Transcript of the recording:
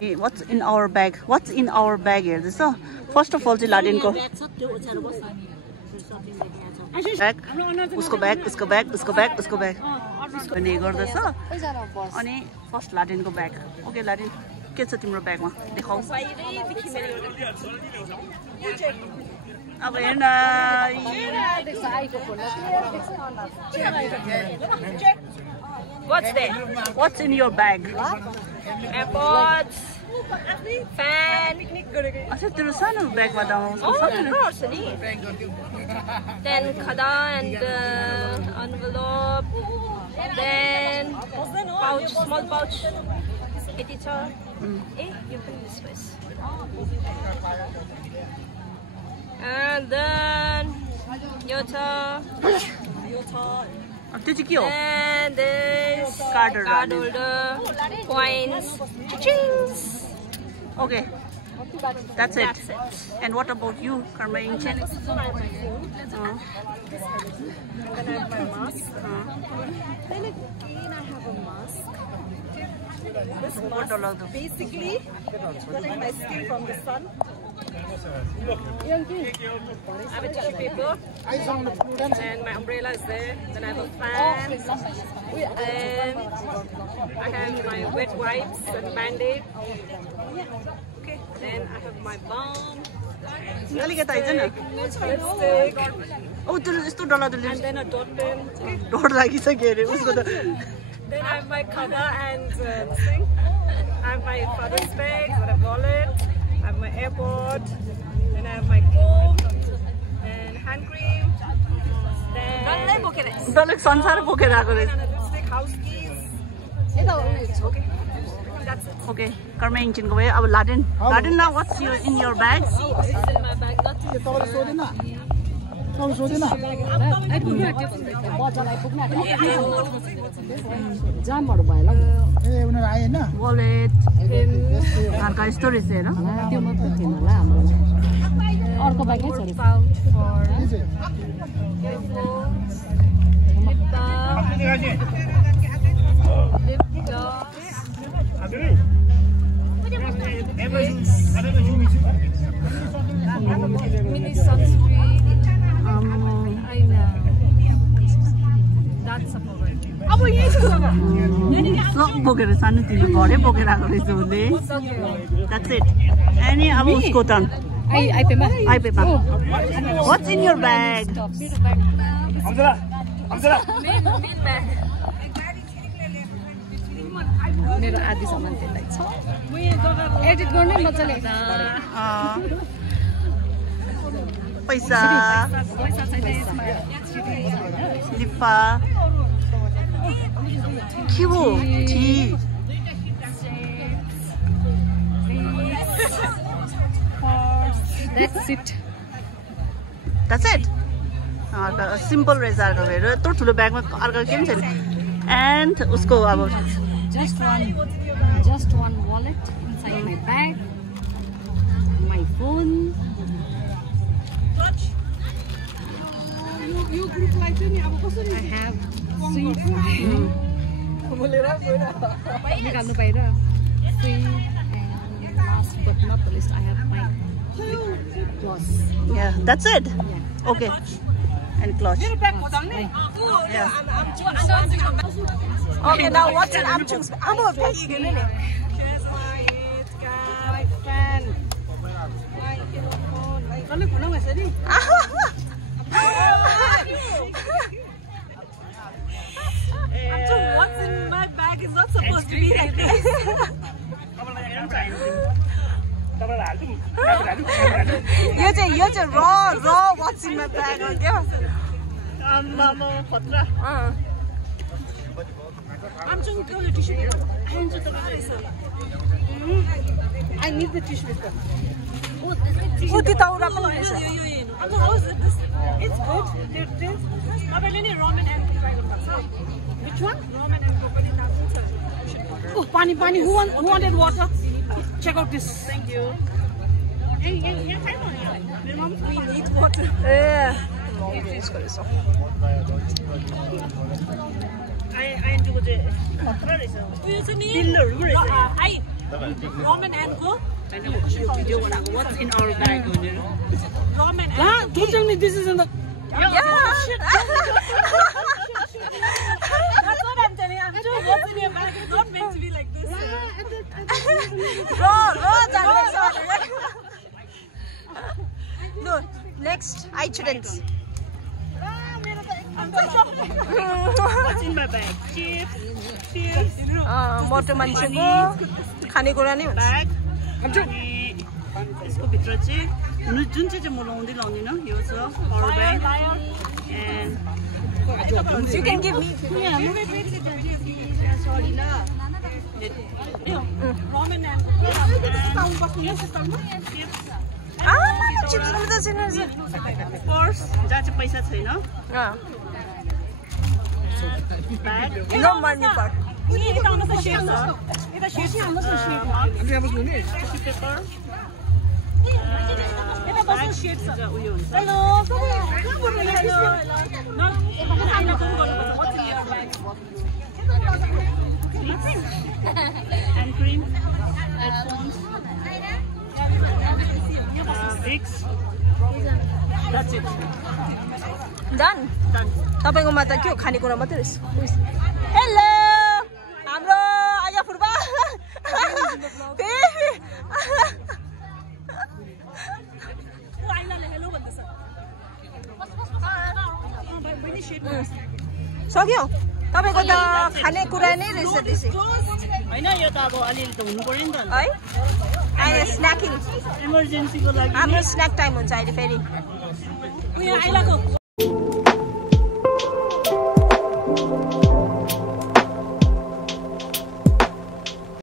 What's in our bag? What's in our bag here? This first of all, Ladin ko. Bag. Usko bag. Usko bag. Usko bag. Usko bag. Ani गर्दैछ अनि first Ladin को bag okay Ladin के छ तिम्रो ब्यागमा देखाऊ अब हेर्न What's there? What's in your bag? AirPods, fan. अच्छा तेरो सानो ब्यागमा त Of course, then khada and envelope. Then pouch, small pouch. Editor. You bring this first. And then Yota. अब त्यो चाहिँ के हो And this card holder, coins, cha-chings. Okay. That's it. And what about you, Karma Inchin? Then I have my mask. Then again I have a mask. This mask basically protect my skin from the sun. I have a tissue paper. And my umbrella is there. Then I have a fan. Then I have my wet wipes and band-aid. Okay. Then I have my balm. Lipstick. Oh, यस्तो डला डली And then a dot pen. डर लागिसक्यो अरे उसको त Then I have my cover and this thing. I have my father's bag, my wallet. I have my AirPod. Then I have my comb and hand cream. Then डल्लै संसार बोकेर आएको रहेछ lipstick, house keys. Okay. That's it. Okay, Karma Inchin ko भयो अब Laden Laden now what's in your bag What's in my bag? Nothing. wallet घरका storage हेर त्यो मात्र थिएन होला हाम्रो अर्को बाइकै छ Pouch for earphones, lip gloss, mini sunscreen. I know. That's a problem. सब बोकेर सानो तिनो घरै बोकेर आएको रहेछ उसले that's it अनि अब उसको turn आइपेमा what's in your bag मेरो आधी सामान त्यतै छ एडिट गर्ने मजाले पैसा लिफा के हो टी That's it. Simple रहेछ अर्को हेर यत्रो ठुलो ब्यागमा अर्को के पनि छैन and उसको अब just one wallet inside my bag, my phone. You group like ni अब कसरी I have SIM निकाल्नु बाहिर SIM and last but not the least I have my gloss. yeah that's it okay and clutch yeah Okay, now what's in Amchung's? I'm a piggy, isn't it? Here's my fan. My earphone. What's in my bag is not supposed to be like this. You're just raw. What's in my bag? I'm just going to tissue paper. I need the tissue paper. Oh, the taura pala is. It's good. There's ramen and which one? Ramen and coconut. Oh, pani. Who wanted water? Check out this. Thank you. Hey, we need water. yeah I do the pillar. Ramen and Coke. I know your video बनाएको what's in our bag भनेर. Ramen and Don't tell me this is in the. That's what I'm telling you. I'm sure what's in your bag is not meant to be like this. No, next I shouldn't. What's in my bag? Chips. मोटो मान्छेको खानेकुरा नै हुन्छ. Bag. अनि यसको भित्र चाहिँ जुन चाहिँ म लाउँदिन यो छ power bank and You can give me. Ramen and chips पनि त छैन. पर्स जहाँ चाहिँ पैसा छैन. Bag. No money for. It's almost a shape, sir. It's a shape. Tissue paper. It's also a shape, sir. उयो हुन्छ. Hello. No. What's in your bag? Hand cream. Headphones. Vicks. That's it. Done. Done. तपाईकोमा त के हो खानेकुरा मात्रै रहेछ. Hello हाम्रो आया फुर्बा सक्यो तपाईको त खानेकुरा नै रहेछ त्यसै हैन यो त अब अलिअलि त हुनु पर्यो नि त है. अहिले स्न्याकिङ इमर्जेन्सीको लागि हाम्रो स्न्याक टाइम हुन्छ अहिले फेरि. I like